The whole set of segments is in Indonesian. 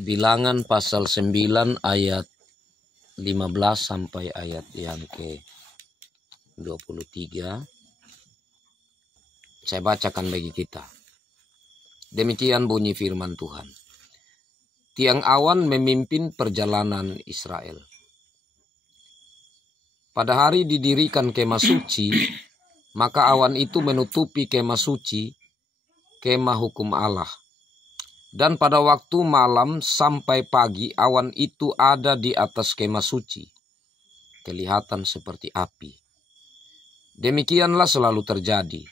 Bilangan pasal 9 ayat 15 sampai ayat yang ke 23. Saya bacakan bagi kita. Demikian bunyi firman Tuhan. Tiang awan memimpin perjalanan Israel. Pada hari didirikan kemah suci, maka awan itu menutupi kemah suci, kemah hukum Allah. Dan pada waktu malam sampai pagi awan itu ada di atas kemah suci, kelihatan seperti api. Demikianlah selalu terjadi.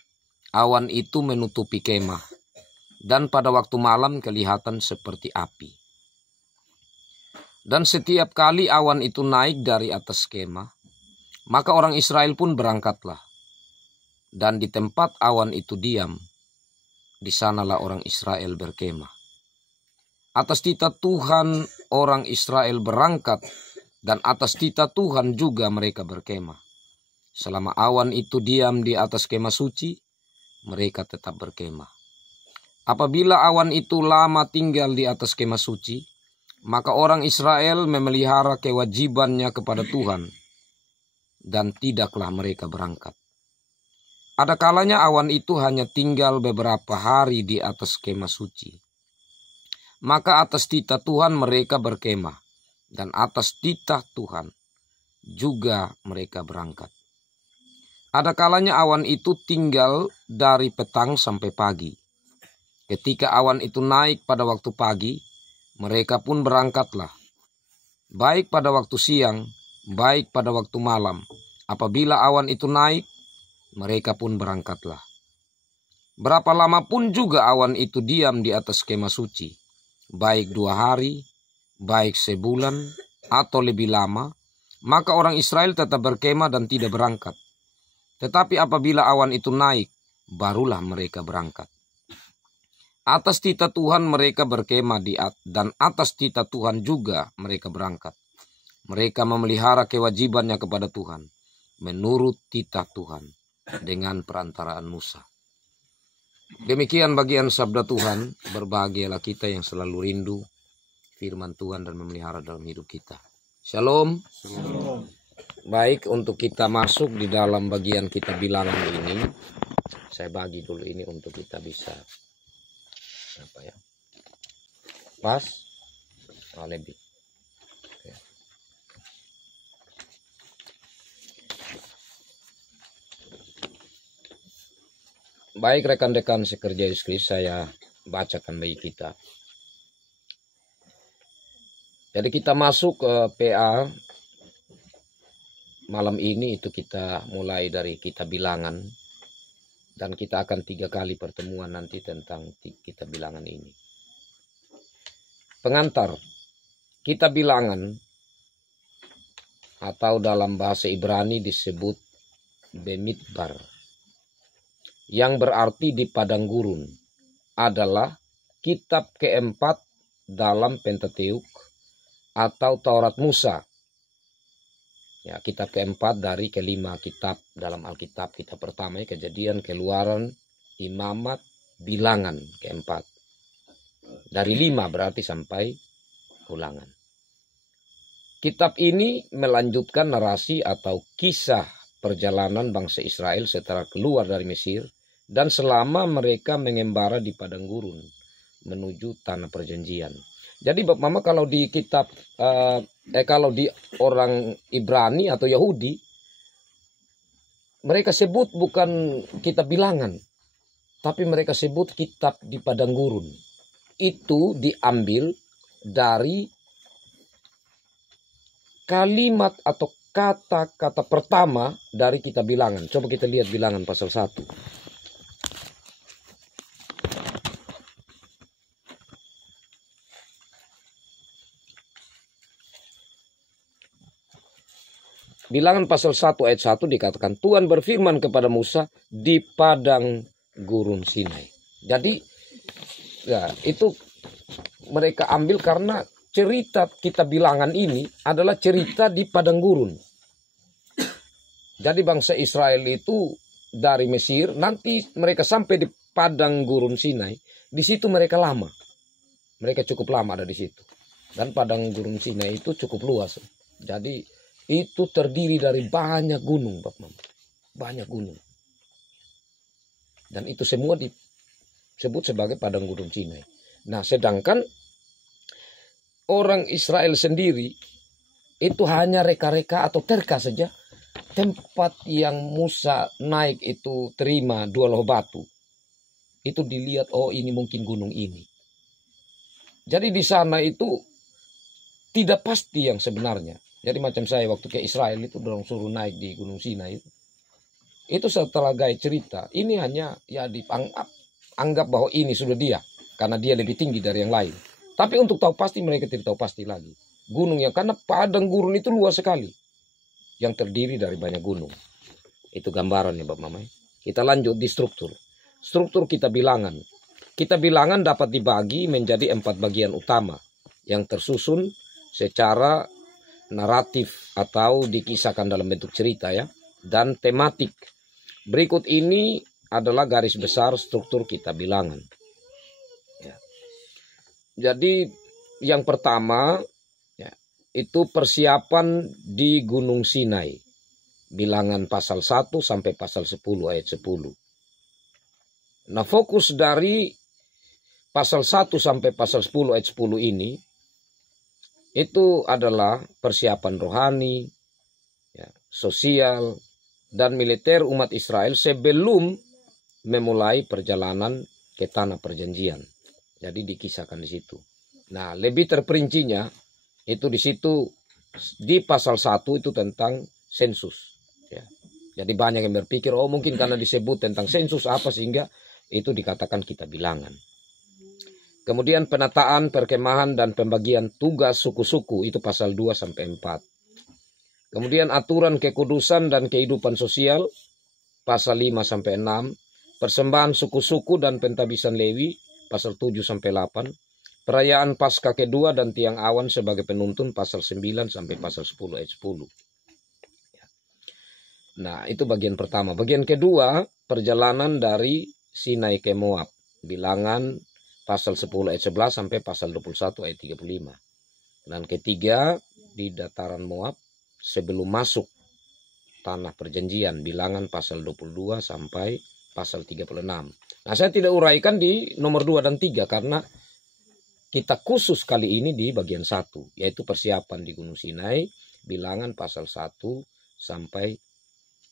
Awan itu menutupi kemah, dan pada waktu malam kelihatan seperti api. Dan setiap kali awan itu naik dari atas kemah, maka orang Israel pun berangkatlah. Dan di tempat awan itu diam, di sanalah orang Israel berkemah. Atas titah Tuhan orang Israel berangkat, dan atas titah Tuhan juga mereka berkemah. Selama awan itu diam di atas kemah suci, mereka tetap berkemah. Apabila awan itu lama tinggal di atas kemah suci, maka orang Israel memelihara kewajibannya kepada Tuhan, dan tidaklah mereka berangkat. Ada kalanya awan itu hanya tinggal beberapa hari di atas kemah suci. Maka atas titah Tuhan mereka berkemah, dan atas titah Tuhan juga mereka berangkat. Ada kalanya awan itu tinggal dari petang sampai pagi. Ketika awan itu naik pada waktu pagi, mereka pun berangkatlah. Baik pada waktu siang, baik pada waktu malam. Apabila awan itu naik, mereka pun berangkatlah. Berapa lama pun juga awan itu diam di atas kemah suci, baik 2 hari, baik sebulan, atau lebih lama, maka orang Israel tetap berkemah dan tidak berangkat. Tetapi apabila awan itu naik, barulah mereka berangkat. Atas titah Tuhan mereka berkemah dan atas titah Tuhan juga mereka berangkat. Mereka memelihara kewajibannya kepada Tuhan, menurut titah Tuhan, dengan perantaraan Musa. Demikian bagian sabda Tuhan. Berbahagialah kita yang selalu rindu firman Tuhan dan memelihara dalam hidup kita. Shalom. Shalom. Baik, untuk kita masuk di dalam bagian kita bilangan ini, saya bagi dulu ini untuk kita bisa pas lebih. Baik rekan-rekan sekerja Yesus Kristus, saya bacakan bagi kita. Jadi kita masuk ke PA malam ini, itu kita mulai dari kita bilangan. Dan kita akan 3 kali pertemuan nanti tentang kita bilangan ini. Pengantar, kita bilangan atau dalam bahasa Ibrani disebut Bemidbar, yang berarti di padang gurun, adalah kitab keempat dalam Pentateuk atau Taurat Musa. Ya, kitab keempat dari kelima kitab dalam Alkitab. Kitab pertama Kejadian, Keluaran, Imamat, Bilangan keempat. Dari 5 berarti sampai Ulangan. Kitab ini melanjutkan narasi atau kisah perjalanan bangsa Israel setelah keluar dari Mesir dan selama mereka mengembara di padang gurun menuju tanah perjanjian. Jadi Mama, kalau di kitab kalau di orang Ibrani atau Yahudi, mereka sebut bukan kitab bilangan, tapi mereka sebut kitab di padang gurun. Itu diambil dari kalimat atau kata-kata pertama dari kitab bilangan. Coba kita lihat bilangan pasal 1. Bilangan pasal 1 ayat 1 dikatakan, Tuhan berfirman kepada Musa di padang gurun Sinai. Jadi ya, itu mereka ambil karena cerita kitab bilangan ini adalah cerita di padang gurun. Jadi bangsa Israel itu dari Mesir, nanti mereka sampai di padang gurun Sinai, di situ mereka lama. Mereka cukup lama ada di situ. Dan padang gurun Sinai itu cukup luas. Jadi itu terdiri dari banyak gunung, Bapak Mama. Banyak gunung. Dan itu semua disebut sebagai padang gurun Sinai. Nah, sedangkan orang Israel sendiri itu hanya reka-reka atau terka saja tempat yang Musa naik itu terima 2 loh batu. Itu dilihat, oh ini mungkin gunung ini. Jadi di sana itu tidak pasti yang sebenarnya. Jadi macam saya waktu ke Israel itu dorong suruh naik di Gunung Sinai itu. Itu setelah gaya cerita, ini hanya ya dianggap bahwa ini sudah dia. Karena dia lebih tinggi dari yang lain. Tapi untuk tahu pasti mereka tidak tahu pasti lagi. Gunung yang karena padang gurun itu luas sekali. Yang terdiri dari banyak gunung. Itu gambarannya Bapak Mama. Kita lanjut di struktur. Struktur kita bilangan. Kita bilangan dapat dibagi menjadi 4 bagian utama. Yang tersusun secara naratif atau dikisahkan dalam bentuk cerita ya. Dan tematik. Berikut ini adalah garis besar struktur kita bilangan. Ya. Jadi yang pertama ya, itu persiapan di Gunung Sinai. Bilangan pasal 1 sampai pasal 10 ayat 10. Nah fokus dari pasal 1 sampai pasal 10 ayat 10 ini itu adalah persiapan rohani, ya, sosial, dan militer umat Israel sebelum memulai perjalanan ke tanah perjanjian. Jadi dikisahkan di situ. Nah, lebih terperincinya itu di situ di pasal 1 itu tentang sensus. Ya. Jadi banyak yang berpikir, oh mungkin karena disebut tentang sensus apa sehingga itu dikatakan kita bilangan. Kemudian penataan, perkemahan, dan pembagian tugas suku-suku itu pasal 2 sampai 4. Kemudian aturan kekudusan dan kehidupan sosial pasal 5 sampai 6. Persembahan suku-suku dan pentabisan Lewi pasal 7 sampai 8. Perayaan Paskah kedua dan tiang awan sebagai penuntun pasal 9 sampai pasal 10 ayat 10. Nah, itu bagian pertama. Bagian kedua, perjalanan dari Sinai ke Moab. Bilangan pasal 10 ayat 11 sampai pasal 21 ayat 35. Dan ketiga, di dataran Moab sebelum masuk tanah perjanjian. Bilangan pasal 22 sampai pasal 36. Nah, saya tidak uraikan di nomor 2 dan 3 karena kita khusus kali ini di bagian 1. Yaitu persiapan di Gunung Sinai. Bilangan pasal 1 sampai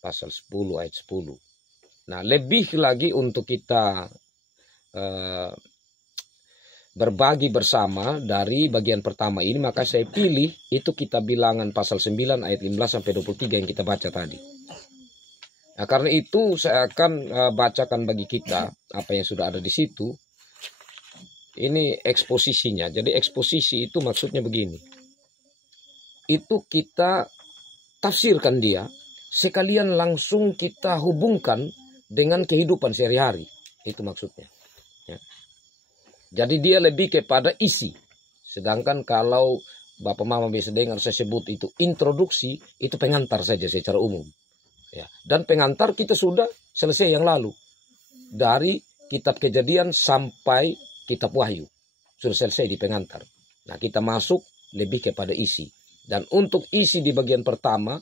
pasal 10 ayat 10. Nah, lebih lagi untuk kita berbagi bersama dari bagian pertama ini, maka saya pilih itu kita bilangan pasal 9 ayat 15 sampai 23 yang kita baca tadi. Nah, karena itu saya akan bacakan bagi kita apa yang sudah ada di situ. Ini eksposisinya. Jadi eksposisi itu maksudnya begini. Itu kita tafsirkan dia, sekalian langsung kita hubungkan dengan kehidupan sehari-hari. Itu maksudnya. Ya. Jadi dia lebih kepada isi. Sedangkan kalau Bapak Mama bisa dengar saya sebut itu introduksi, itu pengantar saja secara umum. Ya. Dan pengantar kita sudah selesai yang lalu. Dari kitab Kejadian sampai kitab Wahyu. Sudah selesai di pengantar. Nah, kita masuk lebih kepada isi. Dan untuk isi di bagian pertama,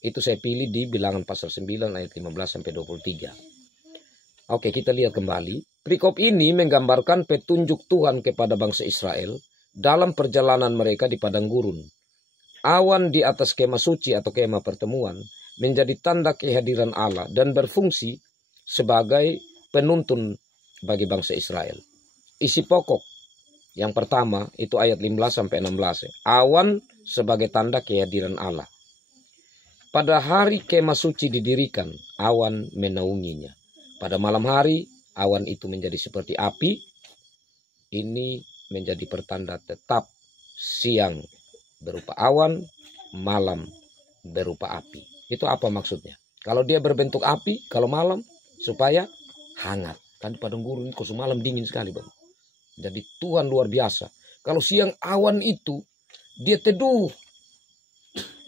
itu saya pilih di bilangan pasal 9 ayat 15 sampai 23. Oke, kita lihat kembali. Perikop ini menggambarkan petunjuk Tuhan kepada bangsa Israel dalam perjalanan mereka di padang gurun. Awan di atas kemah suci atau kemah pertemuan menjadi tanda kehadiran Allah dan berfungsi sebagai penuntun bagi bangsa Israel. Isi pokok yang pertama itu ayat 15 sampai 16. Awan sebagai tanda kehadiran Allah. Pada hari kemah suci didirikan, awan menaunginya. Pada malam hari, awan itu menjadi seperti api. Ini menjadi pertanda tetap. Siang berupa awan, malam berupa api. Itu apa maksudnya? Kalau dia berbentuk api, kalau malam supaya hangat. Kan di padang gurun khusus malam dingin sekali, Bang. Jadi Tuhan luar biasa. Kalau siang awan itu, dia teduh.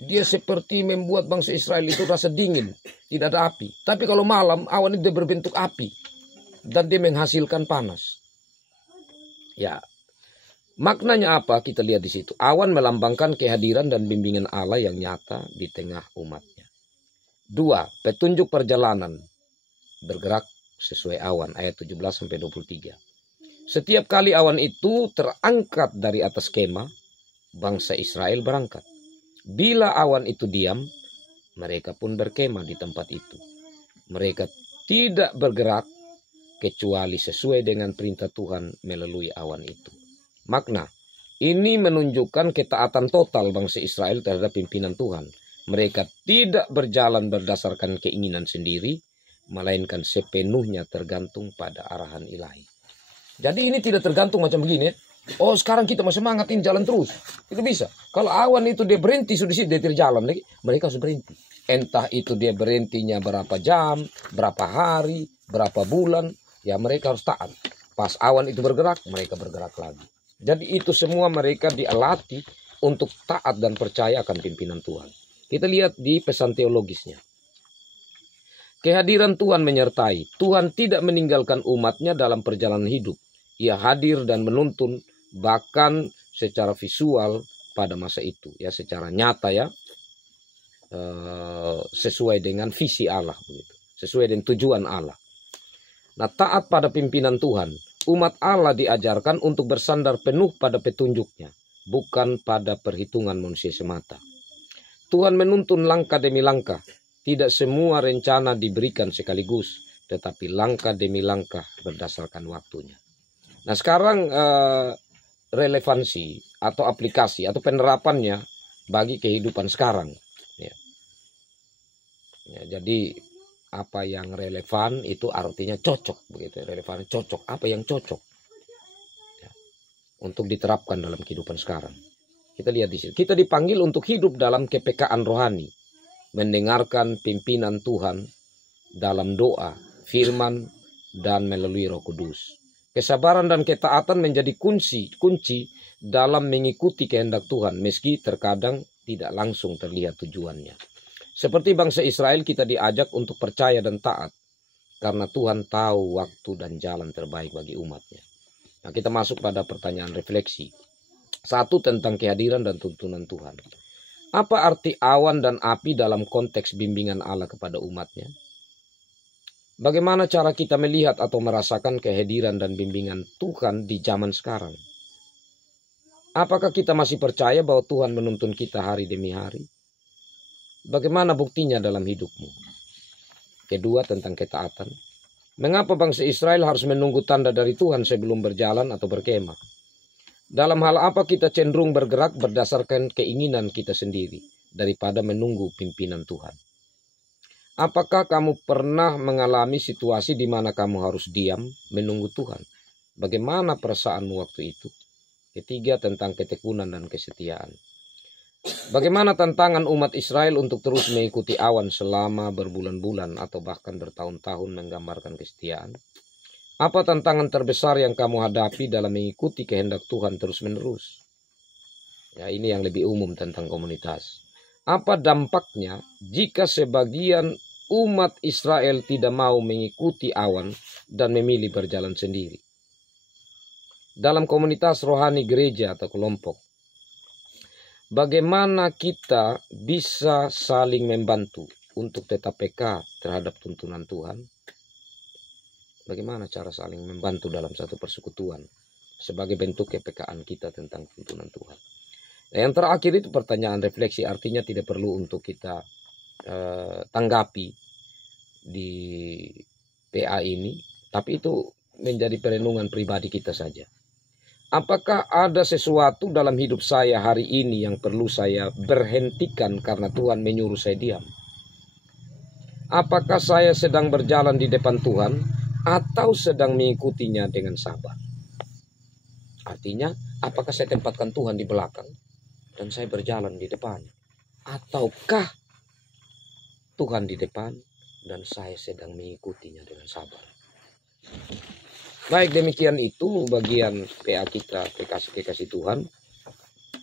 Dia seperti membuat bangsa Israel itu rasa dingin. Tidak ada api. Tapi kalau malam, awan itu berbentuk api. Dan dia menghasilkan panas. Ya. Maknanya apa? Kita lihat di situ. Awan melambangkan kehadiran dan bimbingan Allah yang nyata di tengah umatnya. 2. Petunjuk perjalanan bergerak sesuai awan, ayat 17-23. Setiap kali awan itu terangkat dari atas kemah, bangsa Israel berangkat. Bila awan itu diam, mereka pun berkemah di tempat itu. Mereka tidak bergerak kecuali sesuai dengan perintah Tuhan melalui awan itu. Makna, ini menunjukkan ketaatan total bangsa Israel terhadap pimpinan Tuhan. Mereka tidak berjalan berdasarkan keinginan sendiri, melainkan sepenuhnya tergantung pada arahan ilahi. Jadi ini tidak tergantung macam begini. Oh, sekarang kita masih semangat ini jalan terus. Itu bisa. Kalau awan itu dia berhenti, sudah sih dia tidak jalan lagi, mereka harus berhenti. Entah itu dia berhentinya berapa jam, berapa hari, berapa bulan, ya mereka harus taat. Pas awan itu bergerak, mereka bergerak lagi. Jadi itu semua mereka dilatih untuk taat dan percaya akan pimpinan Tuhan. Kita lihat di pesan teologisnya. Kehadiran Tuhan menyertai. Tuhan tidak meninggalkan umatnya dalam perjalanan hidup. Ia hadir dan menuntun bahkan secara visual pada masa itu. Ya, secara nyata ya. Sesuai dengan visi Allah. Begitu. Sesuai dengan tujuan Allah. Nah, taat pada pimpinan Tuhan. Umat Allah diajarkan untuk bersandar penuh pada petunjuknya, bukan pada perhitungan manusia semata. Tuhan menuntun langkah demi langkah. Tidak semua rencana diberikan sekaligus, tetapi langkah demi langkah berdasarkan waktunya. Nah, sekarang relevansi atau aplikasi atau penerapannya bagi kehidupan sekarang. Ya, jadi apa yang relevan itu artinya cocok, begitu. Relevan cocok, apa yang cocok ya, untuk diterapkan dalam kehidupan sekarang. Kita lihat di sini. Kita dipanggil untuk hidup dalam kepekaan rohani, mendengarkan pimpinan Tuhan dalam doa, firman, dan melalui Roh Kudus. Kesabaran dan ketaatan menjadi kunci dalam mengikuti kehendak Tuhan, meski terkadang tidak langsung terlihat tujuannya. Seperti bangsa Israel, kita diajak untuk percaya dan taat, karena Tuhan tahu waktu dan jalan terbaik bagi umatnya. Nah, kita masuk pada pertanyaan refleksi. 1, tentang kehadiran dan tuntunan Tuhan. Apa arti awan dan api dalam konteks bimbingan Allah kepada umatnya? Bagaimana cara kita melihat atau merasakan kehadiran dan bimbingan Tuhan di zaman sekarang? Apakah kita masih percaya bahwa Tuhan menuntun kita hari demi hari? Bagaimana buktinya dalam hidupmu? Kedua, tentang ketaatan. Mengapa bangsa Israel harus menunggu tanda dari Tuhan sebelum berjalan atau berkemah? Dalam hal apa kita cenderung bergerak berdasarkan keinginan kita sendiri daripada menunggu pimpinan Tuhan? Apakah kamu pernah mengalami situasi di mana kamu harus diam menunggu Tuhan? Bagaimana perasaanmu waktu itu? Ketiga, tentang ketekunan dan kesetiaan. Bagaimana tantangan umat Israel untuk terus mengikuti awan selama berbulan-bulan atau bahkan bertahun-tahun menggambarkan kesetiaan? Apa tantangan terbesar yang kamu hadapi dalam mengikuti kehendak Tuhan terus-menerus? Ya, ini yang lebih umum tentang komunitas. Apa dampaknya jika sebagian umat Israel tidak mau mengikuti awan dan memilih berjalan sendiri? Dalam komunitas rohani gereja atau kelompok, bagaimana kita bisa saling membantu untuk tetap peka terhadap tuntunan Tuhan? Bagaimana cara saling membantu dalam satu persekutuan sebagai bentuk kepekaan kita tentang tuntunan Tuhan? Nah, yang terakhir itu pertanyaan refleksi, artinya tidak perlu untuk kita tanggapi di PA ini, tapi itu menjadi perenungan pribadi kita saja. Apakah ada sesuatu dalam hidup saya hari ini yang perlu saya berhentikan karena Tuhan menyuruh saya diam? Apakah saya sedang berjalan di depan Tuhan atau sedang mengikutinya dengan sabar? Artinya, apakah saya tempatkan Tuhan di belakang dan saya berjalan di depan? Ataukah Tuhan di depan dan saya sedang mengikutinya dengan sabar? Baik, demikian itu bagian PA kita, kekasih Tuhan.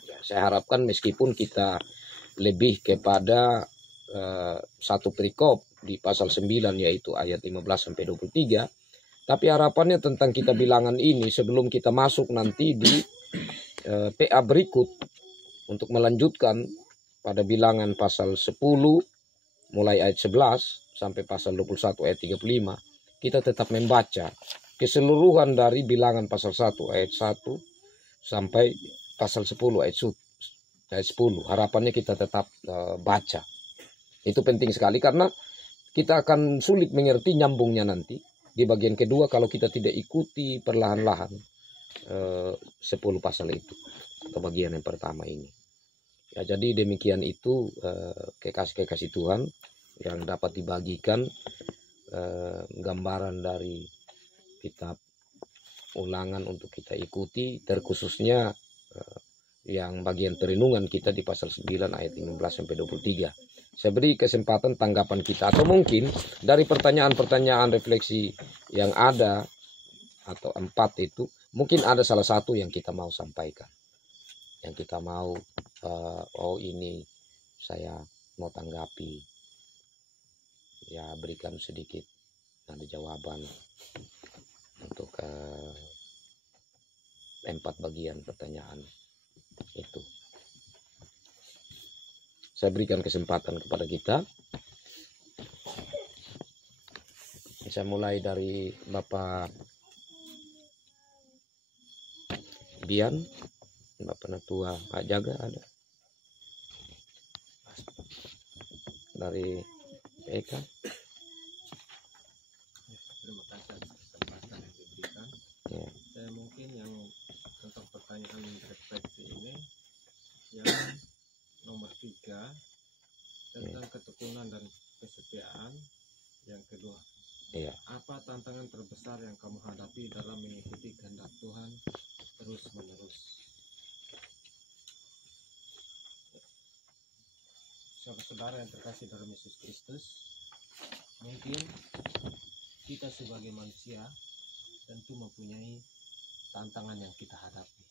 Ya, saya harapkan meskipun kita lebih kepada satu perikop di pasal 9, yaitu ayat 15-23, tapi harapannya tentang kita bilangan ini sebelum kita masuk nanti di PA berikut untuk melanjutkan pada bilangan pasal 10 mulai ayat 11 sampai pasal 21 ayat 35, kita tetap membaca keseluruhan dari bilangan pasal 1 ayat 1 sampai pasal 10 ayat 10. Harapannya kita tetap baca. Itu penting sekali karena kita akan sulit mengerti nyambungnya nanti di bagian kedua kalau kita tidak ikuti perlahan-lahan 10 pasal itu atau bagian yang pertama ini. Ya, jadi demikian itu kekasih-kekasih Tuhan yang dapat dibagikan gambaran dari kitab Ulangan untuk kita ikuti, terkhususnya yang bagian perenungan kita di pasal 9 ayat 15 sampai 23. Saya beri kesempatan tanggapan kita atau mungkin dari pertanyaan-pertanyaan refleksi yang ada atau 4 itu mungkin ada salah satu yang kita mau sampaikan, yang kita mau ini saya mau tanggapi, ya berikan sedikit ada jawaban untuk 4 bagian pertanyaan itu. Saya berikan kesempatan kepada kita. Saya mulai dari Bapak Bian, Bapak Natua Pak Jaga ada. Dari Eka. Terima kasih atas kesempatan yang diberikan. Ya. Saya mungkin yang tentang pertanyaan refleksi ini yang nomor 3 tentang ketekunan dan kesetiaan. Yang kedua, apa tantangan terbesar yang kamu hadapi dalam mengikuti kehendak Tuhan terus menerus? Saudara yang terkasih dalam Yesus Kristus, mungkin kita sebagai manusia tentu mempunyai tantangan yang kita hadapi.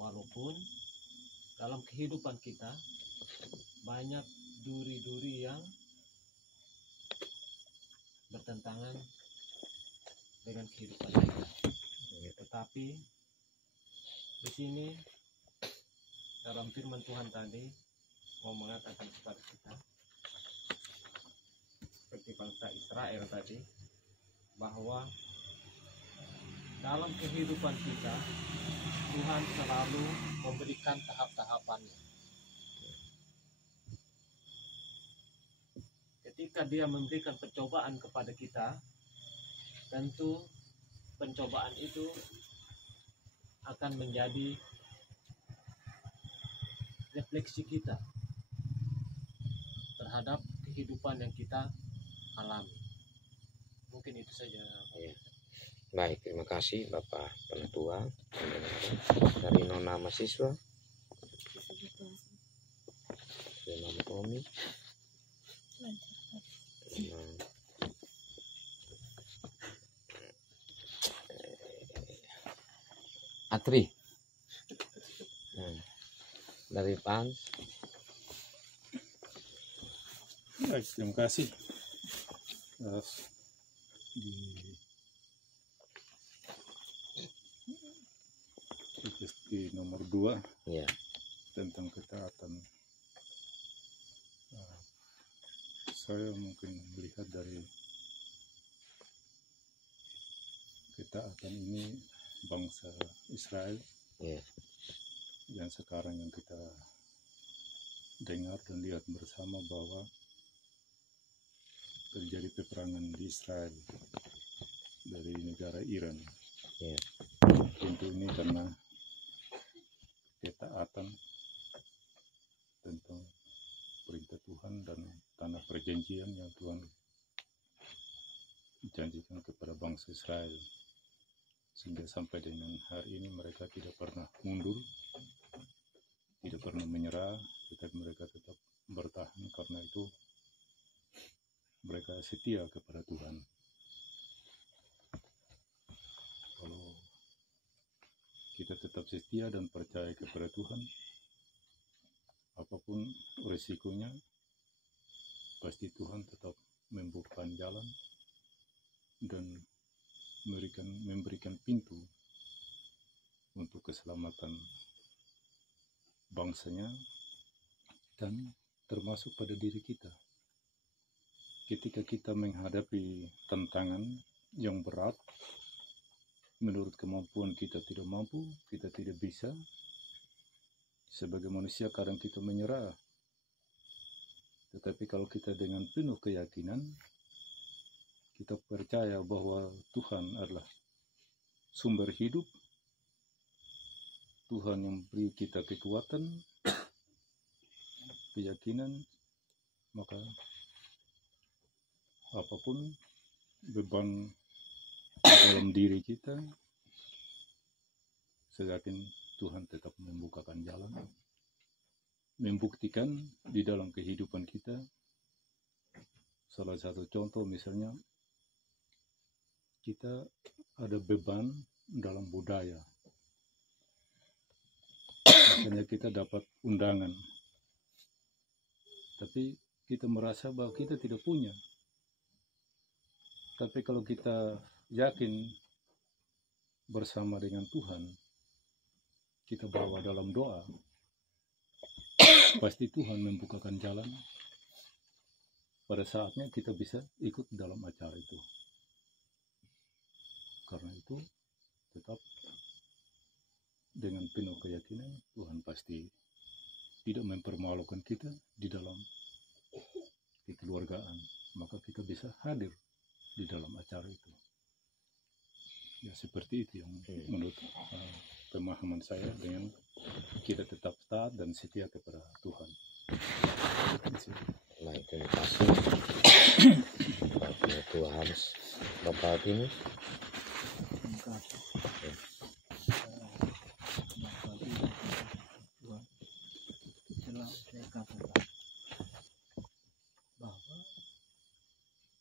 Walaupun dalam kehidupan kita banyak duri-duri yang bertentangan dengan kehidupan kita. Tetapi di sini dalam firman Tuhan tadi mau mengatakan kepada kita seperti bangsa Israel tadi, bahwa dalam kehidupan kita Tuhan selalu memberikan tahap-tahapannya. Ketika Dia memberikan pencobaan kepada kita, tentu pencobaan itu akan menjadi refleksi kita terhadap kehidupan yang kita alami. Mungkin itu saja. Baik, terima kasih Bapak Penatua. Dari Nona mahasiswa, Mama Tommy, Atri, dari Pans. Baik, terima kasih. Di nomor 2 tentang ketaatan, saya mungkin melihat dari ketaatan ini bangsa Israel yang sekarang yang kita dengar dan lihat bersama bahwa terjadi peperangan di Israel dari negara Iran. Tentu ini karena ketaatan tentang perintah Tuhan dan tanah perjanjian yang Tuhan janjikan kepada bangsa Israel, sehingga sampai dengan hari ini mereka tidak pernah mundur, tidak pernah menyerah, tetapi mereka tetap bertahan karena itu mereka setia kepada Tuhan. Kalau kita tetap setia dan percaya kepada Tuhan, apapun risikonya, pasti Tuhan tetap membukakan jalan dan memberikan pintu untuk keselamatan bangsanya, dan termasuk pada diri kita. Ketika kita menghadapi tantangan yang berat, menurut kemampuan kita tidak mampu, kita tidak bisa. Sebagai manusia kadang kita menyerah. Tetapi kalau kita dengan penuh keyakinan, kita percaya bahwa Tuhan adalah sumber hidup, Tuhan yang beri kita kekuatan, keyakinan, maka apapun beban dalam diri kita, saya yakin Tuhan tetap membukakan jalan, membuktikan di dalam kehidupan kita. Salah satu contoh misalnya, kita ada beban dalam budaya. Misalnya kita dapat undangan, tapi kita merasa bahwa kita tidak punya. Tapi kalau kita yakin bersama dengan Tuhan, kita bawa dalam doa, pasti Tuhan membukakan jalan. Pada saatnya kita bisa ikut dalam acara itu. Karena itu tetap dengan penuh keyakinan Tuhan pasti tidak mempermalukan kita di dalam kekeluargaan. Maka kita bisa hadir di dalam acara itu. Ya seperti itu yang menurut pemahaman saya, dengan kita tetap taat dan setia kepada Tuhan. Baik, terima kasih Bapak Tua Hans. Bapak ini saya katakan bahwa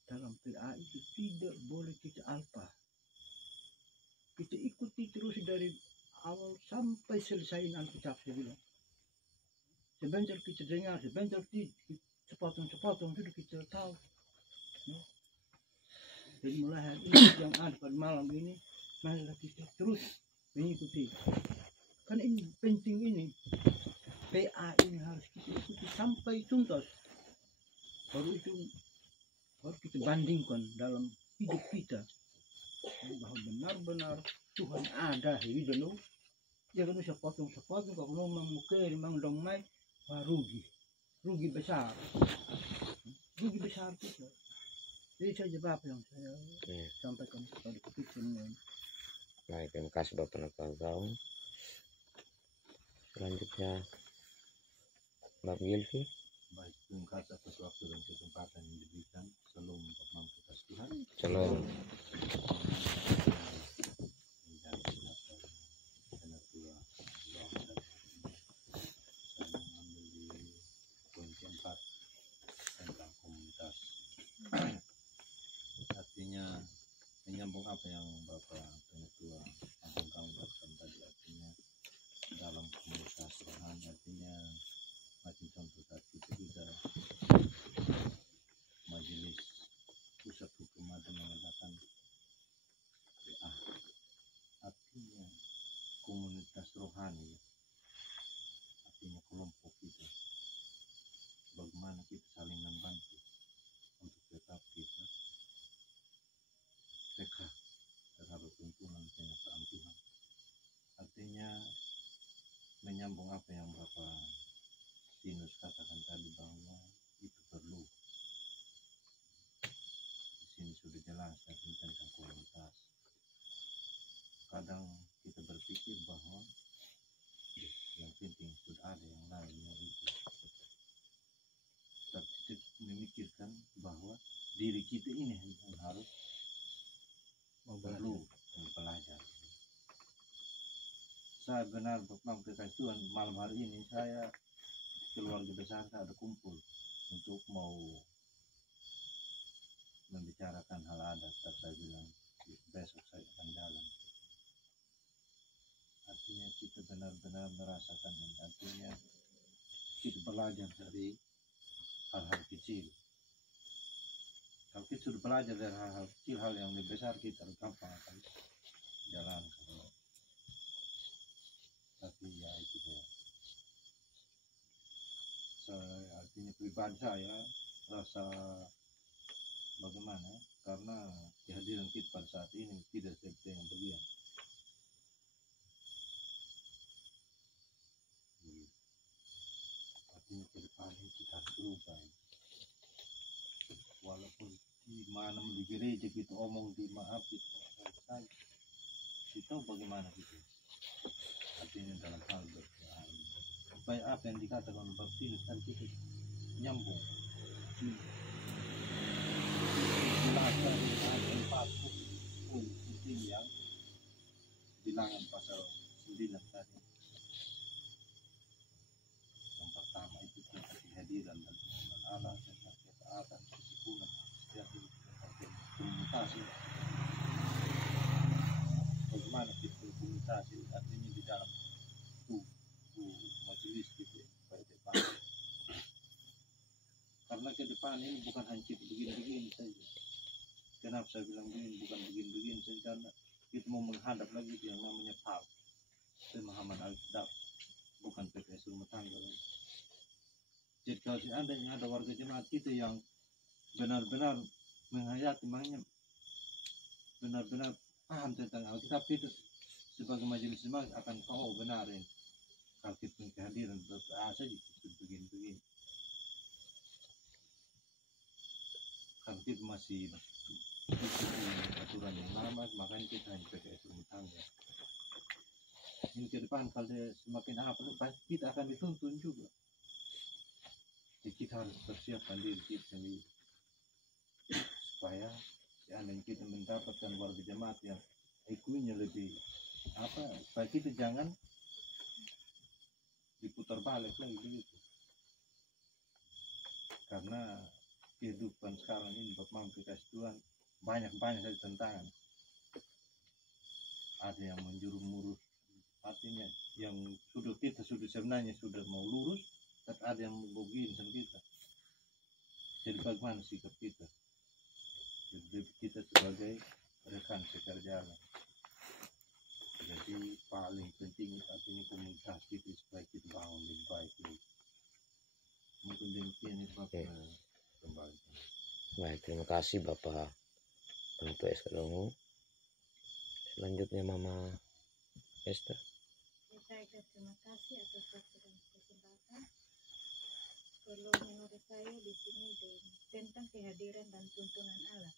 dalam PA itu tidak boleh kita alpa. Kita ikuti terus dari awal sampai selesai Alkitab, saya bilang. Sebentar kita dengar, sebentar sepotong-sepotong sudah kita tahu. Jadi mulai hari ini yang ada pada malam ini, marilah kita terus mengikuti. Karena ini penting ini. PA ini harus kita ikuti sampai tuntas. Baru kita bandingkan dalam hidup kita. Bahwa benar-benar Tuhan ada hidup lu. Jangan bisa potong-potong kalau memang mukir, memang domai, rugi besar. Rugi besar kita. Jadi saya jawab yang saya sampaikan kepada kita ini. baik, terima kasih Bapak Nakagau. Selanjutnya Mbak Wilfi. Baik, terima kasih atas waktu dan kesempatan yang diberikan. Shalom Bapak Kasih Tuhan. Shalom. Tentang komunitas. Artinya menyambung apa yang Bapak Penatua Angkang katakan tadi, artinya dalam komunitas rohani, artinya macam contoh tadi juga majelis pusat hukum ada mengadakan PA, artinya komunitas rohani, artinya kelompok kita. Bagaimana kita saling membantu untuk tetap kita dekat terhadap tuntunan kenyataan Tuhan. Artinya menyambung apa yang Bapak Tinus katakan tadi, bahwa itu perlu. Di sini sudah jelas tadi tentang komunitas. Kadang kita berpikir bahwa yang penting sudah ada yang lainnya itu. Tapi kita memikirkan bahwa diri kita ini yang harus perlu belajar. Saya benar Bapak kekasih Tuhan, malam hari ini saya keluarga besar saya ada kumpul untuk mau membicarakan hal adat. Tapi saya bilang besok saya akan jalan. Artinya kita benar-benar merasakan ini. Artinya kita belajar dari hal-hal kecil. Kalau kita sudah belajar dari hal-hal kecil, hal yang lebih besar kita gampang akan jalan. Artinya pribadi saya rasa bagaimana, karena kehadiran kita pada saat ini tidak seperti yang beliau. Artinya ke depan kita harus berubah. Walaupun di mana di gereja kita omong di maaf itu saja, kita tahu bagaimana gitu. Artinya dalam hal berdoa, supaya apa yang dikatakan oleh Baptius kan kita nyambung. Jelaskan ada 4 penting yang bilangan pasal 9 tadi. Yang pertama itu tentang kehadiran dan Tuhan Allah, tentang ketaatan, kesempurnaan, setiap hidup, tentang komunikasi. Bagaimana kita komunikasi, artinya di dalam majelis gitu, supaya depan. Karena ke depan ini bukan hanya begini-begini saja. Kenapa saya bilang begini, bukan begini-begini saja, karena kita mau menghadap lagi yang namanya PAL, pemahaman Alkitab, bukan PKS rumah tangga lagi. Jadi kalau seandainya ada warga jemaat kita yang benar-benar menghayati, makanya benar-benar paham tentang Alkitab, itu sebagai majelis jemaat akan tahu benar ini. Kalau kita kehadiran berdoa saja begini-begini. Kalau kita masih aturan yang lama, makanya kita hanya PKS rumah tangga. Ini ke depan kalau dia semakin apa, kita akan dituntun juga. Jadi kita harus persiapkan diri kita sendiri supaya seandainya kita mendapatkan warga jemaat yang IQ-nya lebih apa, supaya kita jangan diputar balik lagi begitu. Karena kehidupan sekarang ini Bapak mampu kasih Tuhan banyak-banyak saja tantangan. Ada yang menjurumurus, artinya yang kita sudah sebenarnya sudah mau lurus, tapi ada yang membogin sama kita. Jadi bagaimana sikap kita? Jadi kita sebagai rekan sekerjanya. Jadi paling penting saat ini komunikasi itu supaya kita bangun lebih baik. Mungkin demikian itu Bapak kembali. Baik, terima kasih Bapak Penentu Eskalongu. Selanjutnya Mama Esther. Saya terima kasih atas waktu dan kesempatan. Kalau menurut saya di sini tentang kehadiran dan tuntunan Allah.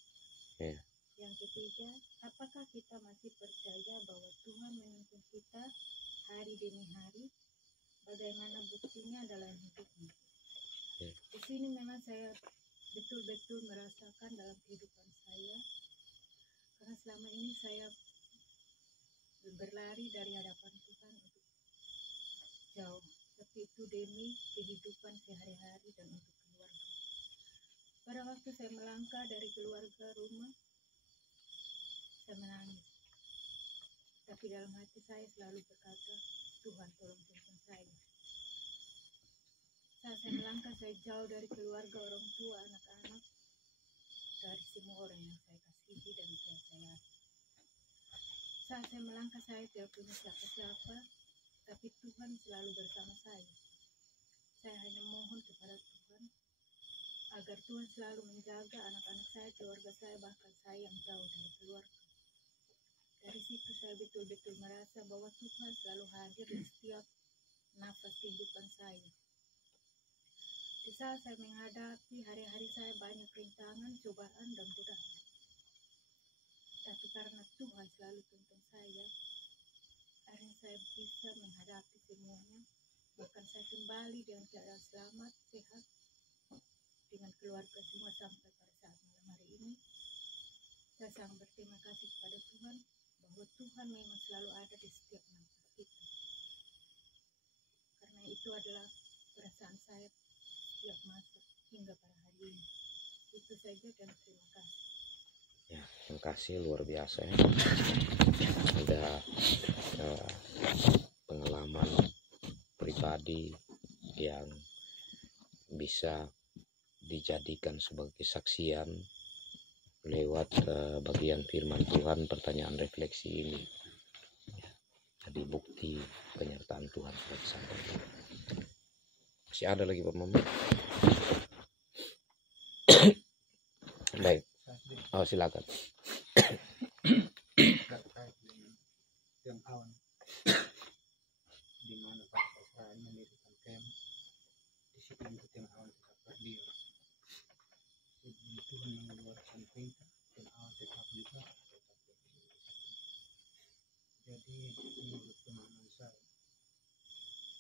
Ya. Yang ketiga, apakah kita masih percaya bahwa Tuhan menuntun kita hari demi hari? Bagaimana buktinya dalam hidupnya? Ya. Di sini memang saya betul-betul merasakan dalam kehidupan saya, karena selama ini saya berlari dari hadapan Tuhan untuk jauh, tapi itu demi kehidupan sehari-hari dan untuk keluarga. Pada waktu saya melangkah dari keluarga rumah, saya menangis, tapi dalam hati saya selalu berkata, Tuhan tolong tuntun saya. Saat saya melangkah, saya jauh dari keluarga, orang tua, anak-anak, dari semua orang yang saya kasihi dan saya sayangi. Saat saya melangkah, saya tidak punya siapa-siapa, tapi Tuhan selalu bersama saya. Saya hanya mohon kepada Tuhan agar Tuhan selalu menjaga anak-anak saya, keluarga saya, bahkan saya yang jauh dari keluarga. Dari situ saya betul-betul merasa bahwa Tuhan selalu hadir di setiap nafas kehidupan saya. Di saat saya menghadapi hari-hari saya banyak rintangan, cobaan, dan godaan. Tapi karena Tuhan selalu tuntun saya, akhirnya saya bisa menghadapi semuanya. Bahkan saya kembali dengan keadaan selamat, sehat, dengan keluarga semua sampai pada saat malam hari ini. Saya sangat berterima kasih kepada Tuhan, bahwa Tuhan memang selalu ada di setiap nafas kita. Karena itu adalah perasaan saya setiap masa hingga pada hari ini. Itu saja dan terima kasih. Ya, terima kasih luar biasa ya. Ada pengalaman pribadi yang bisa dijadikan sebagai kesaksian lewat bagian firman Tuhan, pertanyaan refleksi ini. Ya, Jadi bukti penyertaan Tuhan sudah disampaikan. Masih ada lagi Pak Mama? Baik. Oh silakan. Terkait dengan tiang awan di mana bangsa Israel mendirikan kemah, di situ untuk tiang awan tetap berdiri. Sebelum Tuhan mengeluarkan perintah, tiang awan tetap juga tetap berdiri. Jadi menurut pemahaman saya,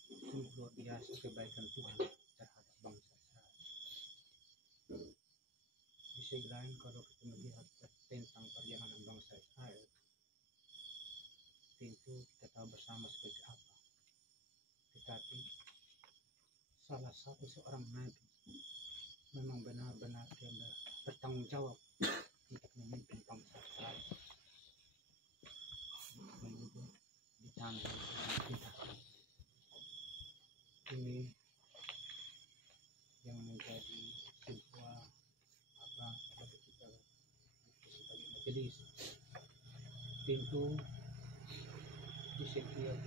sungguh luar biasa kebaikan Tuhan terhadap bangsa Israel. Di segi lain, kalau kita melihat tentang perjalanan bangsa Israel, tentu kita tahu bersama seperti apa. Tetapi salah satu seorang nabi memang benar-benar dia bertanggung jawab untuk memimpin bangsa Israel menuju di tanah yang kita. Ini yang menjadi sebuah bagi kita sebagai majelis. Tentu di setiap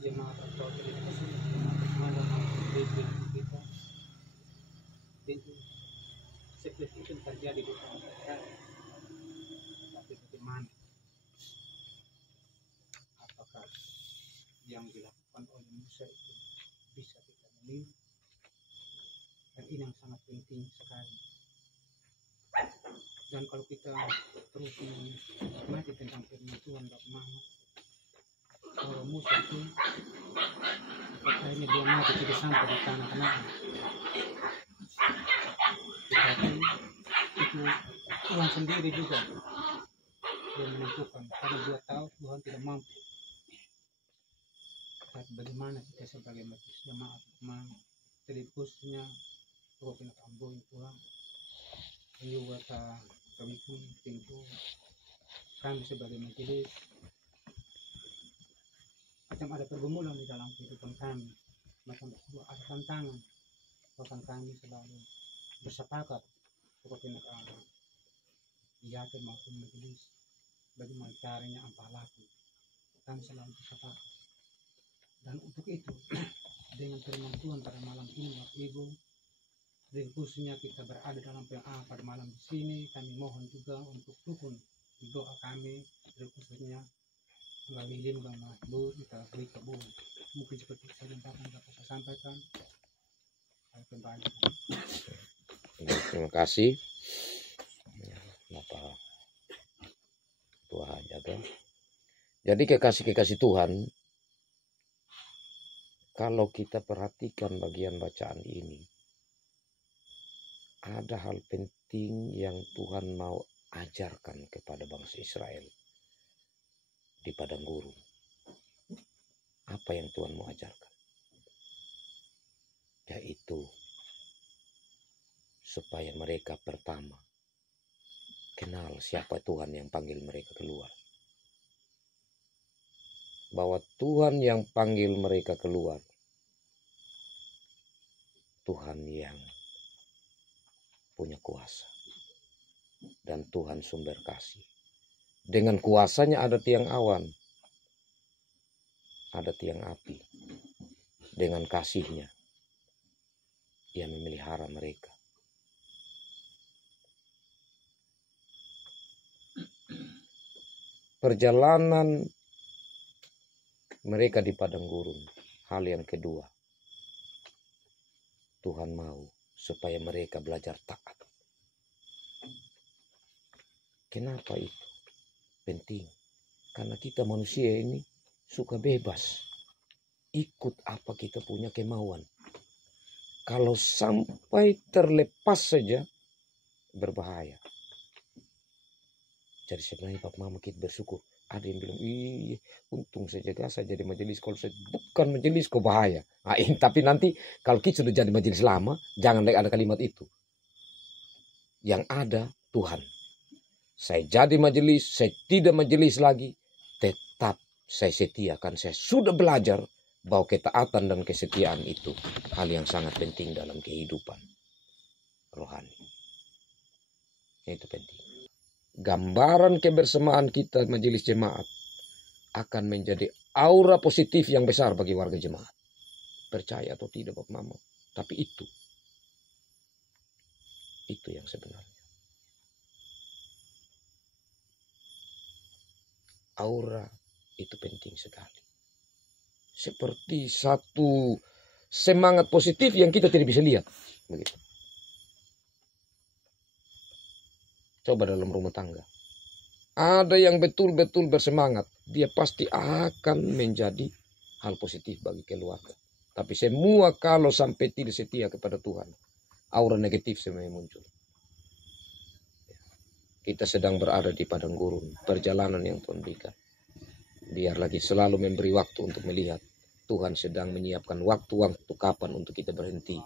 jemaat atau khusus jemaat malam kita, tentu seperti itu terjadi di bangsa Israel. Tapi bagaimana? Apakah yang dilakukan oleh Musa itu bisa kita meniru? Dan ini yang sangat penting sekali. Dan kalau kita terus mengamati tentang firman Tuhan bagaimana kalau Musa itu akhirnya dia mati tidak sampai di tanah Kanaan, tetapi itu Tuhan sendiri juga yang menentukan karena dia tahu Tuhan tidak mampu. Tapi bagaimana kita sebagai majelis jemaat terlebih khususnya Provinsi Ambon Tuhan juga kami pun tentu kami sebagai majelis macam ada pergumulan di dalam kehidupan kami, macam ada tantangan, bahkan kami selalu bersepakat Provinsi Yakin maupun majelis bagaimana caranya apa laku, kami selalu bersepakat. Dan untuk itu dengan firman Tuhan pada malam ini Bapak Ibu, dan khususnya kita berada dalam PA pada malam di sini, kami mohon juga untuk dukung doa kami, dan khususnya melalui limba mahbub kita beri kabul. Mungkin seperti saya dapat saya sampaikan. Saya kembali. Terima kasih Bapak Tua Jaga. Jadi kekasih-kekasih Tuhan, kalau kita perhatikan bagian bacaan ini, ada hal penting yang Tuhan mau ajarkan kepada bangsa Israel di padang gurun. Apa yang Tuhan mau ajarkan? Yaitu supaya mereka pertama kenal siapa Tuhan yang panggil mereka keluar. Bahwa Tuhan yang panggil mereka keluar, Tuhan yang punya kuasa, dan Tuhan sumber kasih. Dengan kuasanya ada tiang awan, ada tiang api. Dengan kasihnya, Ia memelihara mereka. Perjalanan mereka di padang gurun, hal yang kedua, Tuhan mau supaya mereka belajar taat. Kenapa itu penting? Karena kita manusia ini suka bebas, ikut apa kita punya kemauan. Kalau sampai terlepas saja, berbahaya. Jadi sebenarnya Bapak Mama kita bersyukur. Ada yang bilang, untung saja saya jadi majelis. Kalau saya bukan majelis, kok bahaya. Nah, tapi nanti kalau kita sudah jadi majelis lama, jangan lagi ada kalimat itu. Yang ada Tuhan. Saya jadi majelis, saya tidak majelis lagi. Tetap saya setiakan. Saya sudah belajar bahwa ketaatan dan kesetiaan itu hal yang sangat penting dalam kehidupan rohani. Itu penting. Gambaran kebersamaan kita majelis jemaat akan menjadi aura positif yang besar bagi warga jemaat. Percaya atau tidak Bapak Mama. Tapi itu yang sebenarnya. Aura itu penting sekali. Seperti satu semangat positif yang kita tidak bisa lihat. Begitu. Coba dalam rumah tangga. Ada yang betul-betul bersemangat. Dia pasti akan menjadi hal positif bagi keluarga. Tapi semua kalau sampai tidak setia kepada Tuhan, aura negatif semuanya muncul. Kita sedang berada di padang gurun, perjalanan yang Tuhan berikan. Biar lagi selalu memberi waktu untuk melihat Tuhan sedang menyiapkan waktu-waktu kapan untuk kita berhenti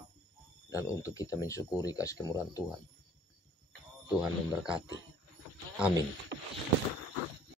dan untuk kita mensyukuri kasih kemurahan Tuhan. Tuhan memberkati. Amin.